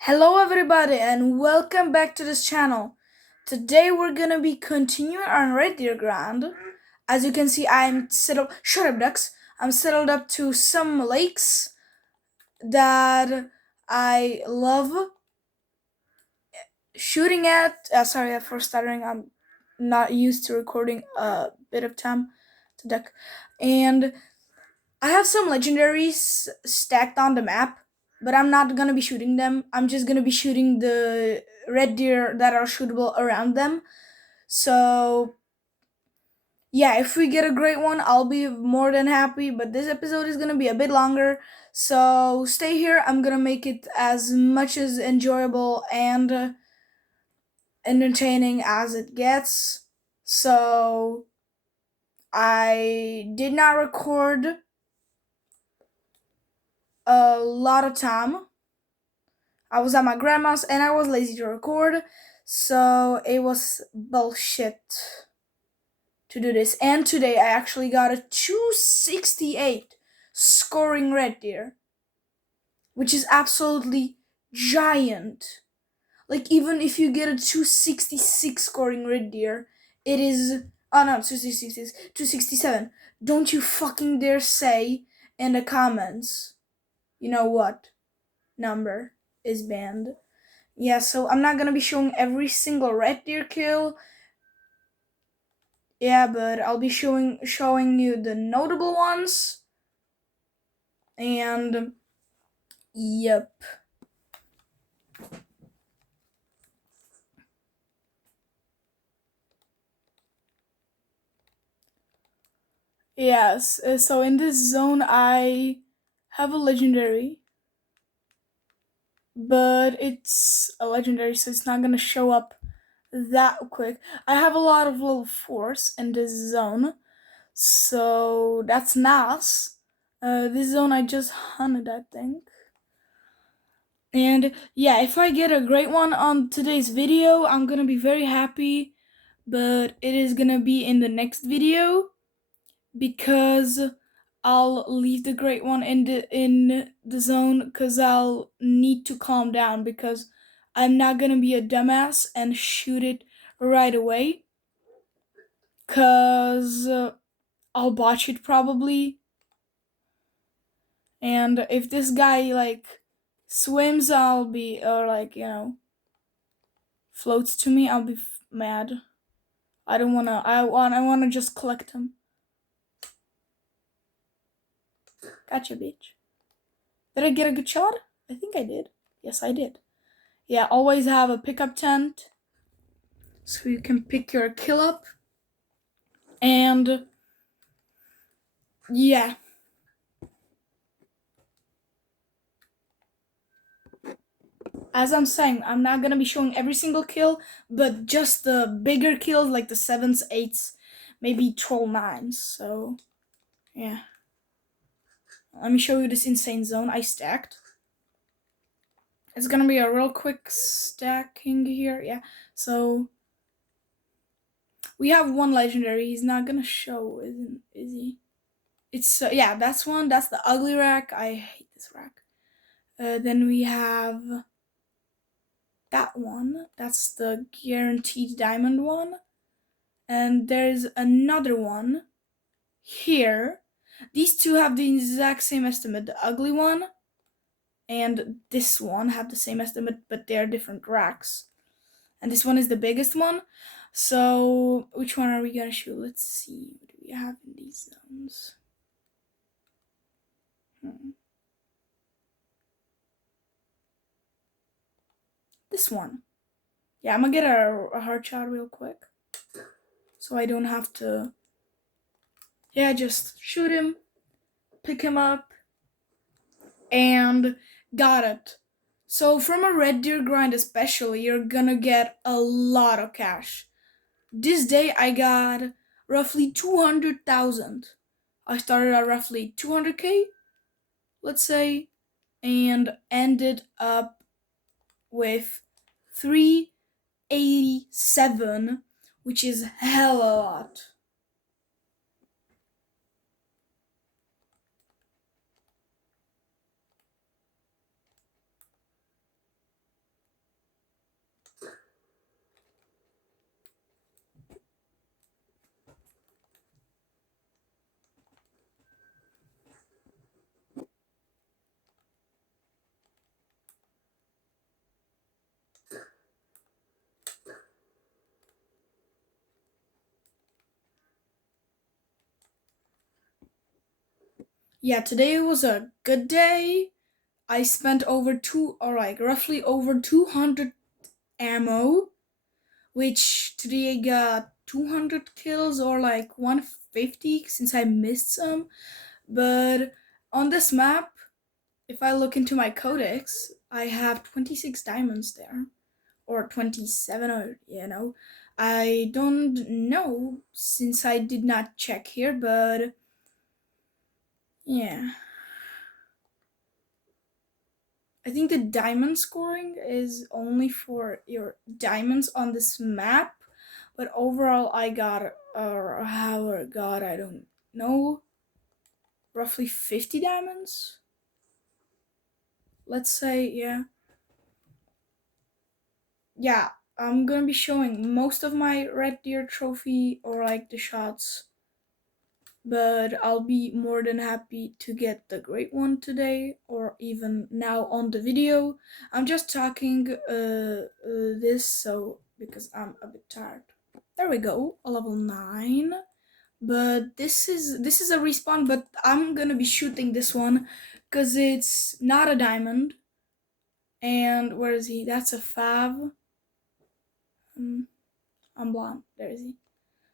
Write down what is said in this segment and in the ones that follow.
Hello everybody and welcome back to this channel. Today we're gonna be continuing on Red Deer Grand. As you can see, I'm settled. Shut up, ducks! I'm settled up to some lakes that I love shooting at. Sorry for stuttering. I'm not used to recording a bit of time to duck, and I have some legendaries stacked on the map, but I'm not gonna be shooting them. I'm just gonna be shooting the red deer that are shootable around them. So, yeah, if we get a great one, I'll be more than happy, but this episode is gonna be a bit longer. So, stay here. I'm gonna make it as much as enjoyable and entertaining as it gets. So, I did not record a lot of time. I was at my grandma's and I was lazy to record, so it was bullshit to do this. And today I actually got a 268 scoring red deer, which is absolutely giant. Like, even if you get a 266 scoring red deer, it is. Oh no, 266, 267. Don't you fucking dare say in the comments, you know what number is banned. Yeah, so I'm not gonna be showing every single red deer kill. Yeah, but I'll be showing you the notable ones. And yep. Yes, so in this zone I have a legendary, but it's a legendary, so it's not gonna show up that quick. I have a lot of level 4s in this zone, so that's nice. This zone I just hunted, I think. And yeah, if I get a great one on today's video, I'm gonna be very happy. But it is gonna be in the next video because I'll leave the great one in the zone because I'll need to calm down because I'm not gonna be a dumbass and shoot it right away because I'll botch it probably. And if this guy like swims, I'll be or like floats to me, I'll be mad. I don't wanna. I wanna just collect them. Gotcha, bitch. Did I get a good shot? I think I did. Yes, I did. Yeah, always have a pickup tent so you can pick your kill up. And yeah. As I'm saying, I'm not gonna be showing every single kill, but just the bigger kills like the 7s, 8s, maybe troll 9s. So, yeah. Let me show you this insane zone I stacked. It's gonna be a real quick stacking here. Yeah. So we have one legendary. He's not gonna show, isn't is he? It's yeah, that's one. That's the ugly rack. I hate this rack. Then we have that one. That's the guaranteed diamond one. And there's another one here. These two have the exact same estimate. The ugly one and this one have the same estimate, but they're different racks. And this one is the biggest one. So which one are we gonna shoot? Let's see. What do we have in these zones? This one. Yeah, I'm gonna get a hard shot real quick. So I don't have to. Yeah, just shoot him, pick him up, and got it. So from a red deer grind especially, you're gonna get a lot of cash. This day I got roughly 200,000. I started at roughly 200k, let's say, and ended up with 387, which is hella lot. Yeah, today was a good day. I spent over two, or like roughly over 200 ammo, which today I got 200 kills or like 150 since I missed some. But on this map, if I look into my codex, I have 26 diamonds there, or 27, or I don't know since I did not check here, but yeah. I think the diamond scoring is only for your diamonds on this map, but overall I got, or how I got, I don't know, roughly 50 diamonds. Let's say, yeah. Yeah, I'm gonna be showing most of my Red Deer trophy or like the shots, but I'll be more than happy to get the great one today or even now on the video. I'm just talking this so because I'm a bit tired. There we go, a level 9. But this is a respawn, but I'm gonna be shooting this one because it's not a diamond. And where is he? That's a fav. I'm blind. There is he.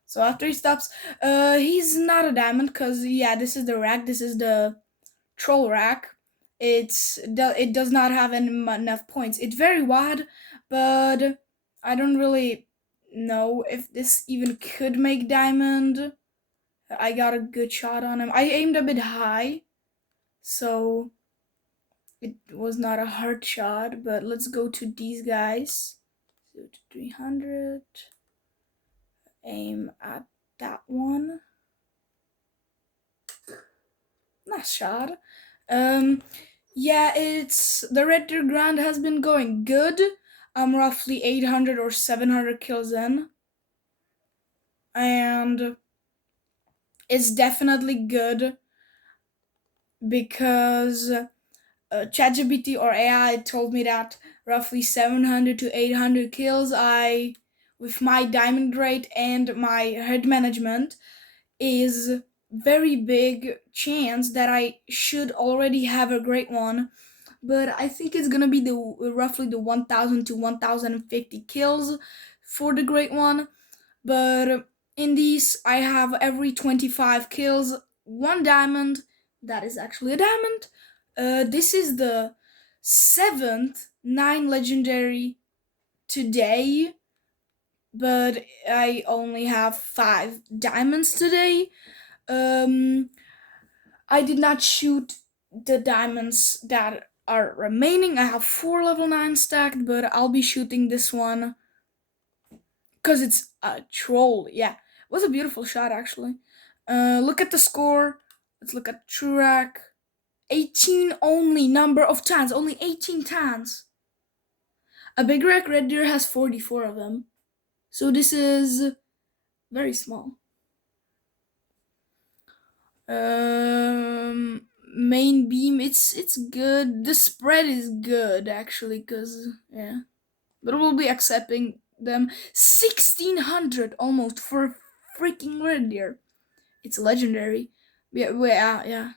So after he stops, he's not a diamond because yeah, this is the rack. This is the troll rack. It does not have enough points. It's very wide, but I don't really know if this even could make diamond. I got a good shot on him. I aimed a bit high, so it was not a hard shot. But let's go to these guys. So to 300. Aim at that one. Nice shot. Yeah, it's the Red Deer grind has been going good. I'm roughly 800 or 700 kills in, and it's definitely good because ChatGPT or AI told me that roughly 700 to 800 kills with my diamond rate and my head management is very big chance that I should already have a great one. But I think it's gonna be the roughly the 1,000 to 1,050 kills for the great one. But in these, I have every 25 kills one diamond. That is actually a diamond. This is the seventh 9 legendary today, but I only have 5 diamonds today. I did not shoot the diamonds that are remaining. I have 4 level 9 stacked, but I'll be shooting this one because it's a troll. Yeah, it was a beautiful shot actually. Look at the score. Let's look at True Rack. 18 only number of tans, only 18 tans. A big rack Red Deer has 44 of them. So this is very small. Main beam, it's good. The spread is good actually, cause yeah, but we'll be accepting them. 1,600 almost for freaking Red Deer. It's legendary. Yeah.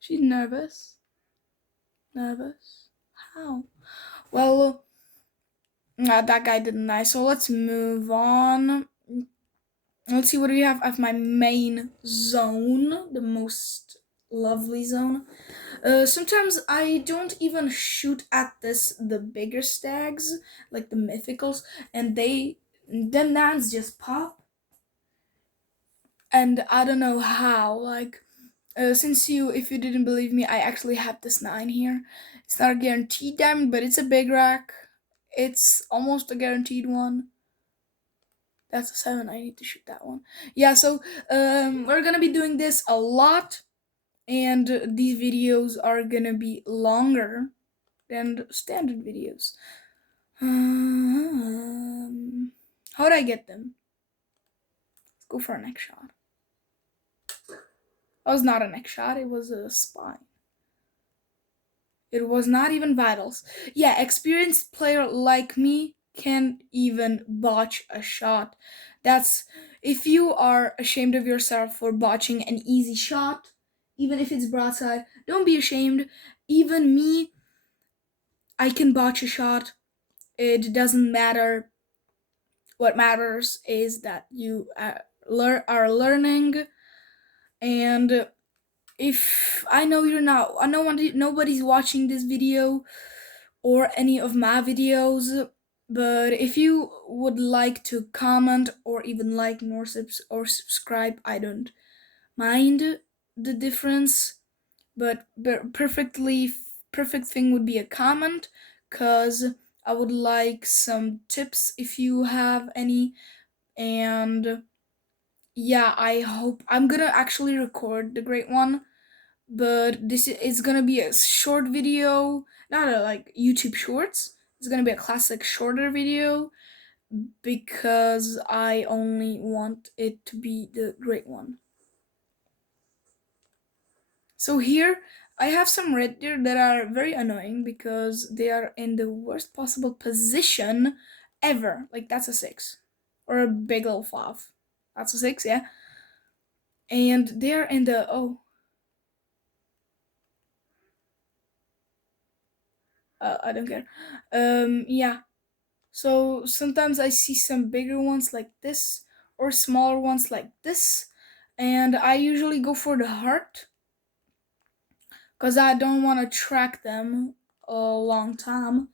She's nervous. Nervous. How? Well, that guy didn't die. So let's move on. Let's see what do we have. I have my main zone, the most lovely zone. Sometimes I don't even shoot at the bigger stags, like the mythicals, and them nans just pop. And I don't know how. Like, since if you didn't believe me, I actually have this 9 here. It's not a guaranteed diamond, but it's a big rack. It's almost a guaranteed one. That's a 7. I need to shoot that one. Yeah, so we're gonna be doing this a lot, and these videos are gonna be longer than standard videos. How would I get them? Let's go for a neck shot. That was not a neck shot, it was a spine. It was not even vitals. Yeah, experienced player like me can't even botch a shot. That's if you are ashamed of yourself for botching an easy shot, even if it's broadside, don't be ashamed. Even me, I can botch a shot. It doesn't matter. What matters is that you are learning. And if I know you're not, I know nobody's watching this video or any of my videos, but if you would like to comment or even like or subscribe, I don't mind the difference. But perfect thing would be a comment, cause I would like some tips if you have any. And yeah, I hope I'm gonna actually record the great one, but this is gonna be a short video, not a like YouTube Shorts. It's gonna be a classic shorter video because I only want it to be the great one. So here I have some red deer that are very annoying because they are in the worst possible position ever. Like that's a 6 or a big ol' 5. That's a 6, yeah. And they're in the I don't care. Yeah. So sometimes I see some bigger ones like this or smaller ones like this, and I usually go for the heart because I don't want to track them a long time.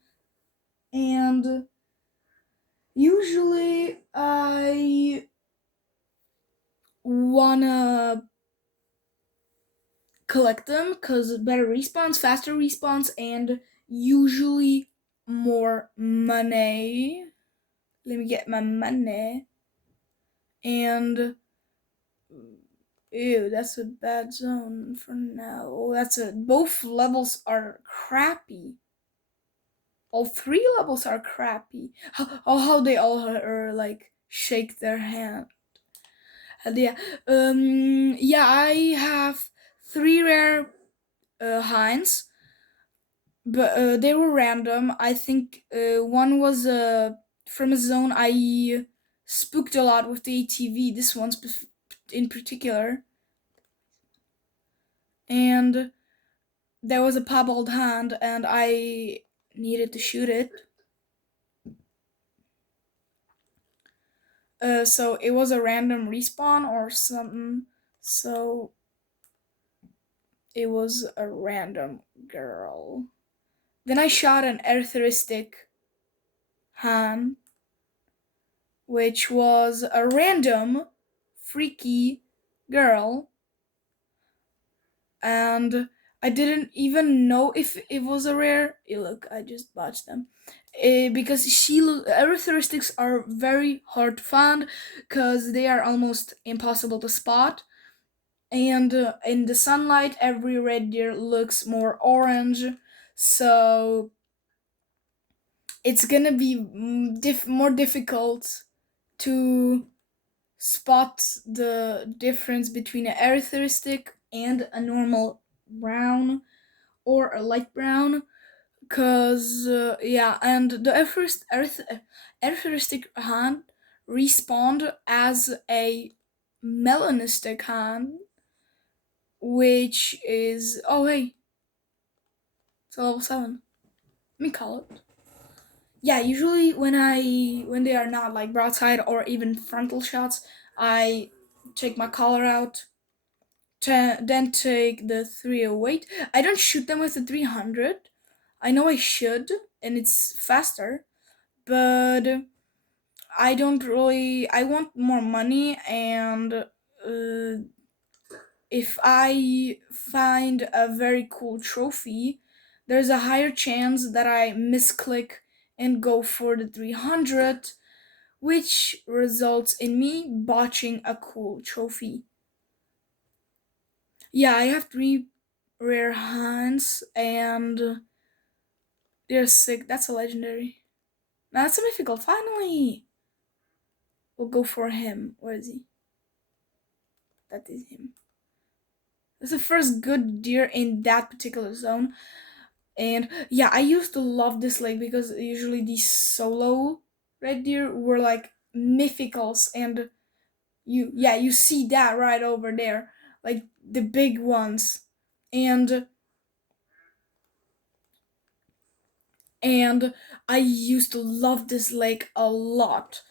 And usually I wanna collect them because better respawns, faster respawns, and usually more money. Let me get my money. And ew, that's a bad zone for now. Oh, that's a both levels are crappy. All three levels are crappy. How they all are like shake their hand. Yeah. Yeah, I have three rare hinds, but they were random. I think one was from a zone I spooked a lot with the ATV. This one in particular, and there was a piebald hand, and I needed to shoot it. So it was a random respawn or something. So it was a random girl. Then I shot an erytheristic hand, which was a random freaky girl, and I didn't even know if it was a rare. Look, I just botched them. Because erytheristics are very hard to find because they are almost impossible to spot. And in the sunlight, every red deer looks more orange, so it's gonna be more difficult to spot the difference between an erytheristic and a normal brown or a light brown. Cause yeah, and the erytheristic hand respawned as a melanistic hand, which is hey, it's a level 7. Let me call it. Yeah, usually when they are not like broadside or even frontal shots, I take my collar out, then take the 308. I don't shoot them with the 300. I know I should, and it's faster, but I don't really. I want more money, and if I find a very cool trophy, there's a higher chance that I misclick and go for the 300, which results in me botching a cool trophy. Yeah, I have three rare hands, and they're sick. That's a legendary. Now that's a mythical. Finally, we'll go for him. Where is he? That is him. That's the first good deer in that particular zone. And yeah, I used to love this lake because usually these solo red deer were like mythicals, and you see that right over there, like the big ones. And and I used to love this lake a lot.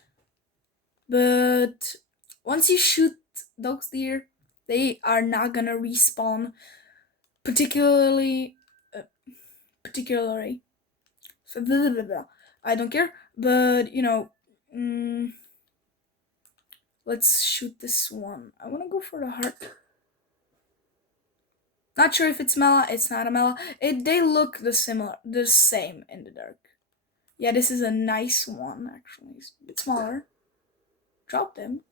But once you shoot those deer, they are not gonna respawn. Particularly, uh, particularly. So blah, blah, blah, blah. I don't care. But mm, let's shoot this one. I wanna go for the heart. Not sure if it's Mela. It's not a Mela. They look the same in the dark. Yeah, this is a nice one actually. It's a bit smaller. Drop them.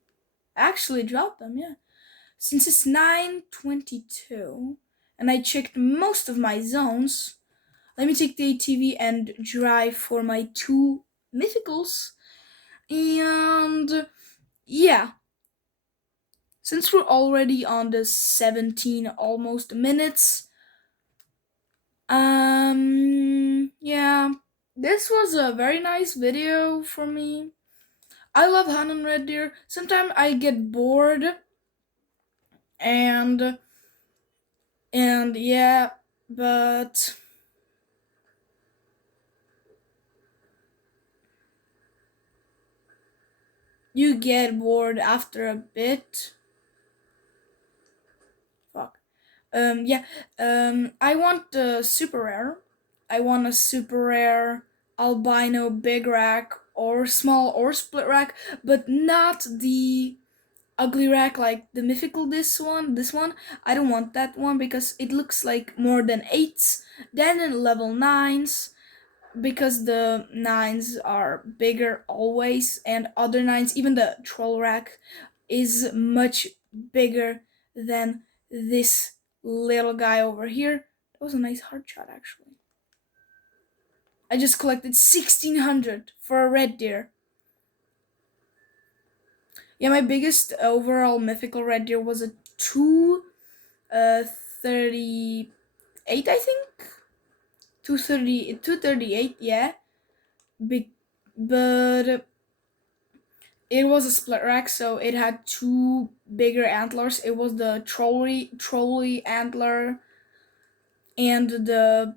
Actually, drop them. Yeah. Since it's 9:22, and I checked most of my zones, let me take the ATV and drive for my two mythicals. And yeah, since we're already on the 17 almost minutes, yeah, this was a very nice video for me. I love Hunt and Red Deer. Sometimes I get bored, and yeah, but you get bored after a bit. Fuck. Yeah. I want the super rare. I want a super rare albino big rack or small or split rack, but not the ugly rack like the mythical this one. I don't want that one because it looks like more than 8s, then in level 9s, because the 9s are bigger always, and other 9s, even the troll rack, is much bigger than this little guy over here. That was a nice hard shot actually. I just collected 1600 for a red deer. Yeah, my biggest overall mythical red deer was a 238, I think. 238, yeah. Big, but it was a split rack, so it had two bigger antlers. It was the trolley antler and the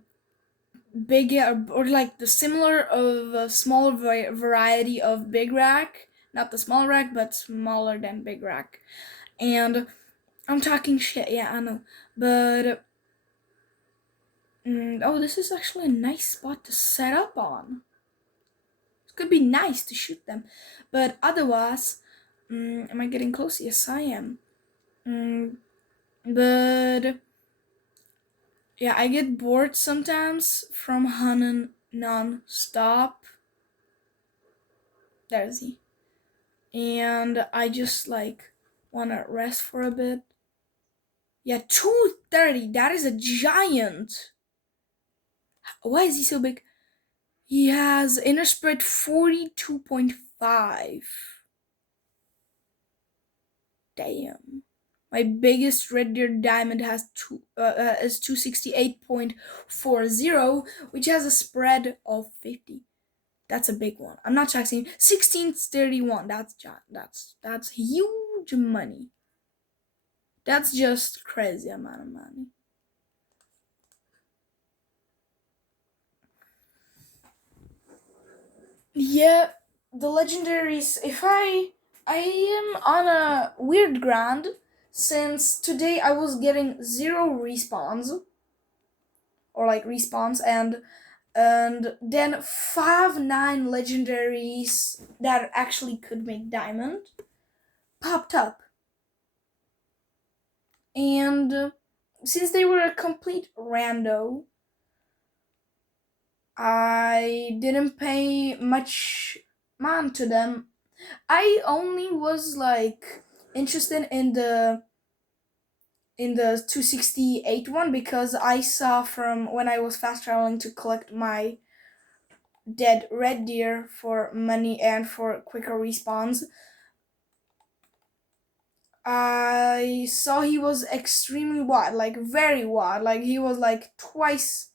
bigger, or like the similar of a smaller variety of big rack. Not the small rack, but smaller than big rack. And I'm talking shit, yeah, I know. But oh, this is actually a nice spot to set up on. It could be nice to shoot them, but otherwise, am I getting close? Yes, I am. But yeah, I get bored sometimes from hunting non-stop. There's he. And I just like wanna rest for a bit. Yeah, 230. That is a giant. Why is he so big? He has inner spread 42.5. Damn. My biggest red deer diamond is 268.40, which has a spread of 50. That's a big one. I'm not taxing 1631. That's huge money. That's just crazy amount of money. Yeah, the legendaries. If I am on a weird grind since today I was getting zero respawns, or like respawns, and then 5-9 legendaries that actually could make diamond popped up. And since they were a complete rando, I didn't pay much mind to them. I only was like interested in the 268 one because I saw from when I was fast traveling to collect my dead red deer for money and for quicker respawns. I saw he was extremely wide, like very wide, like he was like twice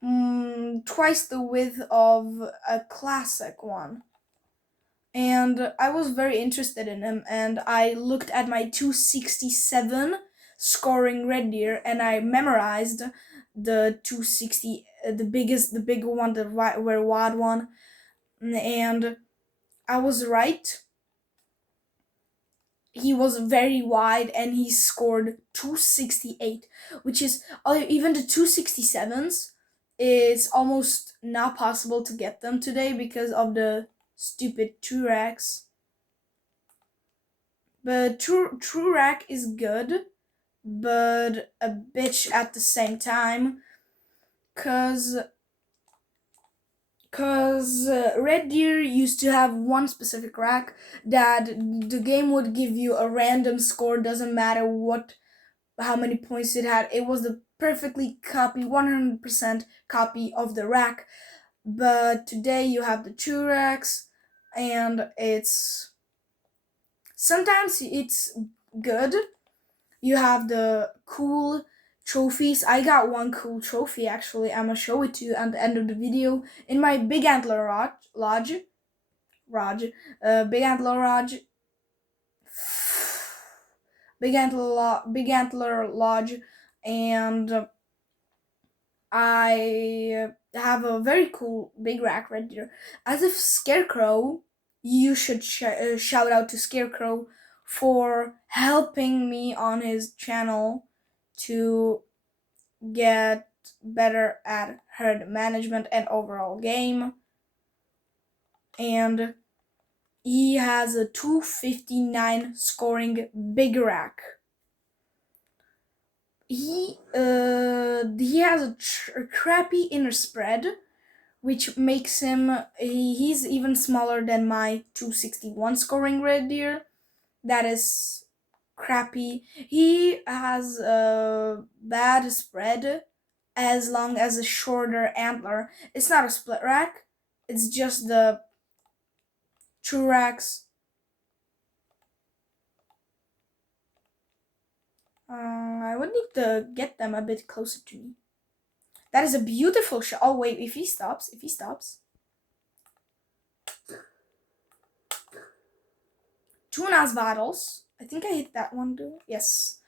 the width of a classic one. and I was very interested in him. And I looked at my 267 scoring red deer, and I memorized the 260, the bigger one, the very wide one, and I was right. He was very wide, and he scored 268, which is even the 267s. It's almost not possible to get them today because of the stupid Truex. But Truex is good, but a bitch at the same time, cause Red Deer used to have one specific rack that the game would give you a random score, doesn't matter how many points it had. It was the perfectly 100% copy of the rack. But today you have the two racks, and sometimes it's good. You have the cool trophies. I got one cool trophy actually. I'm gonna show it to you at the end of the video in my Big Antler Lodge. Big Antler Lodge. Big Antler Lodge, and I have a very cool big rack right there. As if Scarecrow, you should shout out to Scarecrow for helping me on his channel to get better at herd management and overall game. And he has a 259 scoring big rack. He has a crappy inner spread, which makes him he's even smaller than my 261 scoring red deer. That is crappy. He has a bad spread as long as a shorter antler. It's not a split rack. It's just the true racks. I would need to get them a bit closer to me. That is a beautiful shot. Oh wait, if he stops. Tunas Battles. I think I hit that one too. Yes.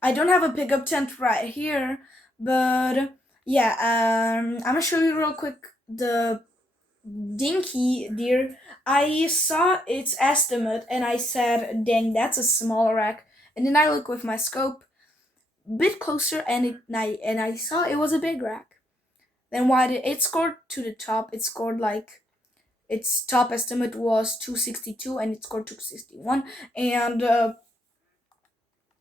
I don't have a pickup tent right here, but yeah, I'm gonna show you real quick the dinky deer. I saw its estimate and I said, dang, that's a small rack. And then I look with my scope a bit closer, and I saw it was a big rack. Then why did it scored to the top? It scored like its top estimate was 262 and it scored 261. And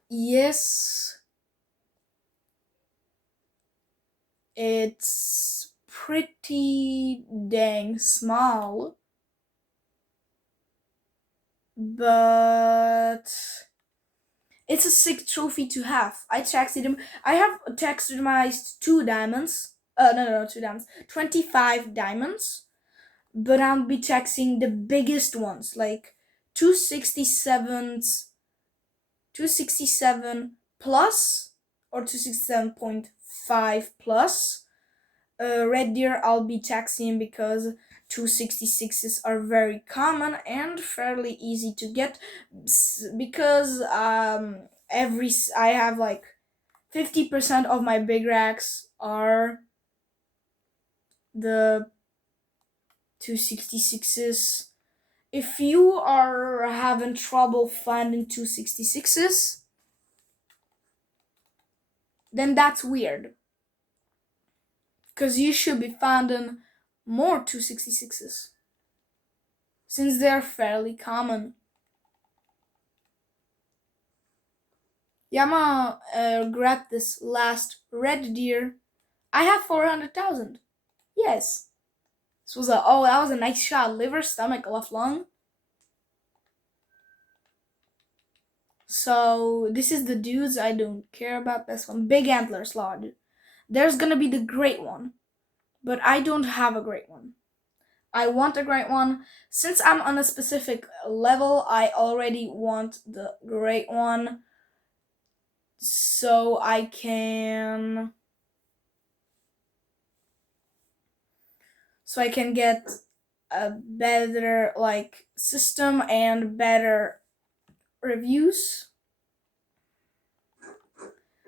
yes, it's pretty dang small, but it's a sick trophy to have. I have taxidermized 2 diamonds. No, 2 diamonds. 25 diamonds. But I'll be taxing the biggest ones, like 267s, 267 plus, or 267.5 plus. Red deer I'll be taxing because 266s are very common and fairly easy to get, because I have like 50% of my big racks are the 266s. If you are having trouble finding 266s, then that's weird, because you should be finding more 266s since they're fairly common. Yeah, I'm gonna grab this last red deer. I have 400,000. Yes. That was a nice shot. Liver, stomach, left lung. So this is the dudes. I don't care about this one. Big Antlers Lodge. There's gonna be the great one, but I don't have a great one. I want a great one. Since I'm on a specific level, I already want the great one. So I can get a better like system and better reviews.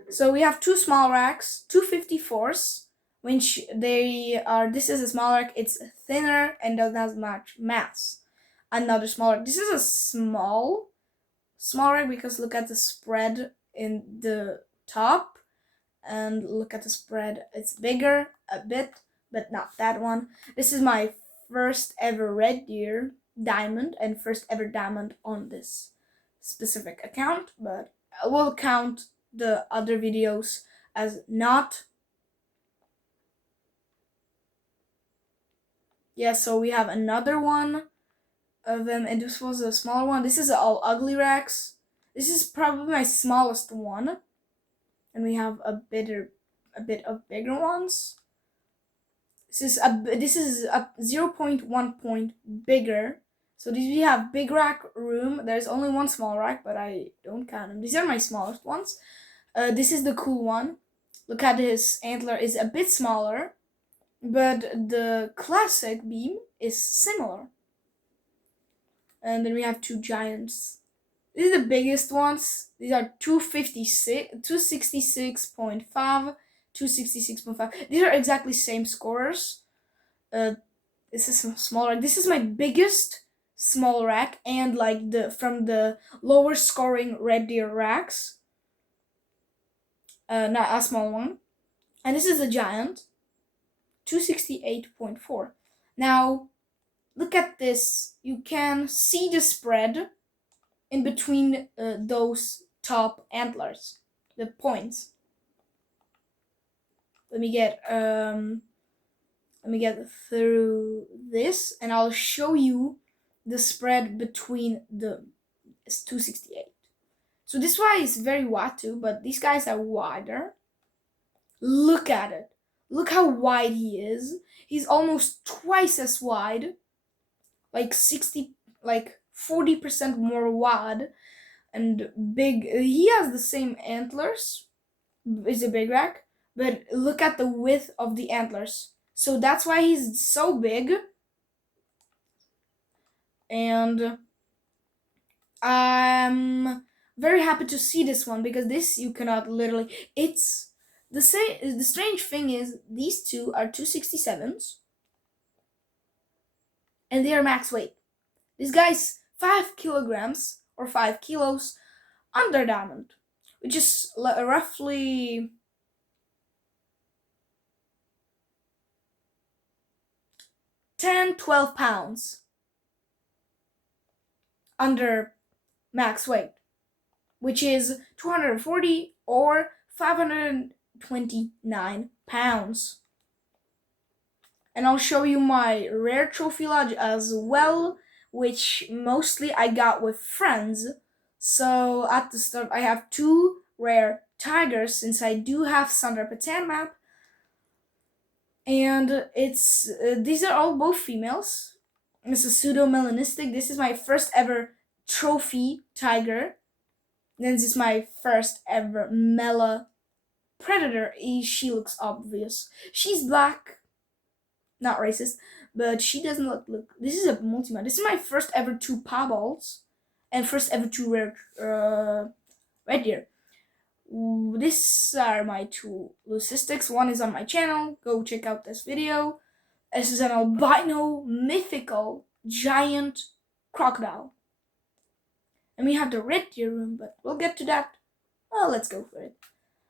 So we have two small racks, 254s, which they are. This is a small rack. It's thinner and doesn't have much mass. Another small rack. This is a small rack because look at the spread in the top, and look at the spread. It's bigger a bit, but not that one. This is my first ever Red Deer diamond and first ever diamond on this specific account, but I will count the other videos as not. Yeah, so we have another one of them, and this was a smaller one. This is all ugly racks. This is probably my smallest one, and we have a bit of bigger ones. This is a 0.1 point bigger. So these we have big rack room. There's only one small rack, but I don't count them. These are my smallest ones. This is the cool one. Look at his antler is a bit smaller, but the classic beam is similar. And then we have two giants. These are the biggest ones. These are 266.5, 266.5. These are exactly same scorers. This is smaller. This is my biggest small rack, and like from the lower scoring Red Deer racks. Not a small one. And this is a giant, 268.4. Now, look at this. You can see the spread in between those top antlers, the points. Let me get through this, and I'll show you the spread between the 268. So this one is very wide too, but these guys are wider. Look at it. Look how wide he is. He's almost twice as wide. Like 40% more wide and big. He has the same antlers. Is a big rack, but look at the width of the antlers. So that's why he's so big. And I'm very happy to see this one because this you cannot literally. It's the same. The strange thing is these two are 267s, and they are max weight. This guy's 5 kilograms or 5 kilos under diamond, which is roughly 10-12 pounds under max weight, which is 240 or 529 pounds. And I'll show you my rare trophy lodge as well, which mostly I got with friends. So at the start I have 2 rare tigers since I do have Sundar Patan map. And it's these are all both females. It's a pseudo melanistic. This is my first ever trophy tiger. Then this is my first ever Mela predator. She looks obvious. She's black. Not racist, but she doesn't look. This is a multi-man. This is my first ever 2 piebald and first ever 2 rare Red Deer. These are my 2 leucistics. One is on my channel. Go check out this video. This is an albino mythical giant crocodile. And we have the Red Deer room, but we'll get to that. Well, let's go for it.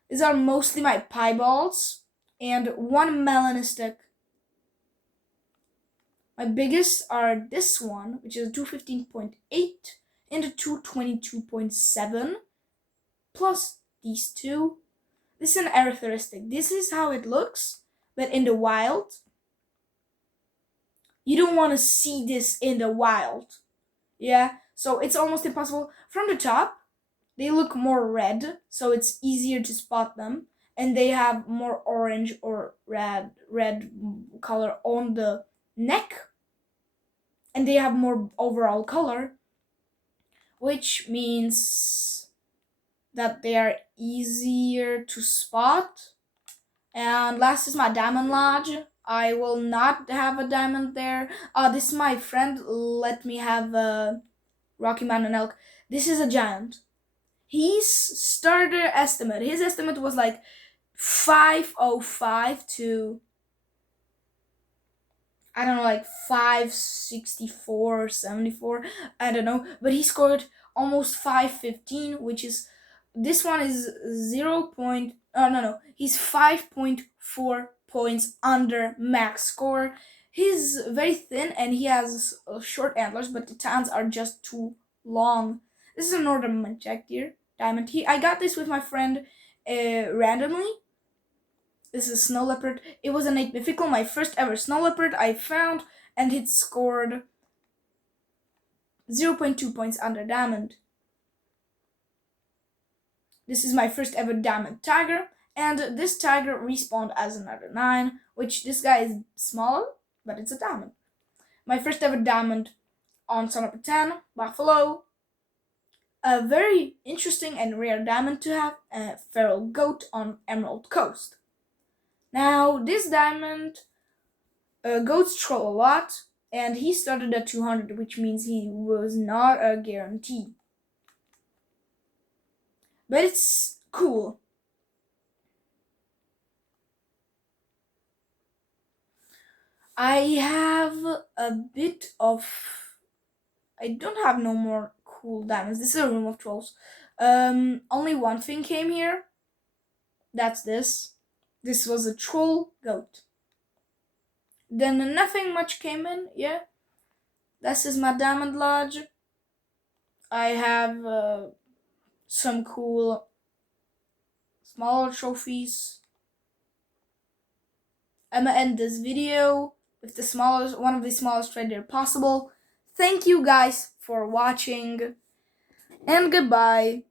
These are mostly my piebalds and 1 melanistic. My biggest are this one, which is a 215.8 and a 222.7, plus these 2. This is an erytheristic. This is how it looks, but in the wild. You don't want to see this in the wild. Yeah, so it's almost impossible. From the top, they look more red, so it's easier to spot them. And they have more orange or red color on the neck. And they have more overall color, which means that they are easier to spot. And last is my diamond lodge. I will not have a diamond there. This is my friend. Let me have a Rocky Mountain Elk. This is a giant. His starter estimate. His estimate was like 505 to, I don't know, like 564 or 74. I don't know. But he scored almost 515, which is, this one is 0. Oh, no. He's 5.4 points under max score. He's very thin and he has short antlers, but the tans are just too long. This is a northern muntjac deer diamond. I got this with my friend randomly. This is snow leopard. It was an 8 mythical, my first ever snow leopard I found, and it scored 0.2 points under diamond. This is my first ever diamond tiger, and this tiger respawned as another 9, which this guy is smaller, but it's a diamond. My first ever diamond on Sun Upper 10, buffalo. A very interesting and rare diamond to have, a feral goat on Emerald Coast. Now, this diamond, goats troll a lot, and he started at 200, which means he was not a guarantee. But it's cool. I have a bit of. I don't have no more cool diamonds. This is a room of trolls. Only one thing came here. That's this. This was a troll goat. Then nothing much came in, yeah. This is my diamond lodge. I have some cool smaller trophies. I'm gonna end this video with one of the smallest red deer possible. Thank you guys for watching, and goodbye.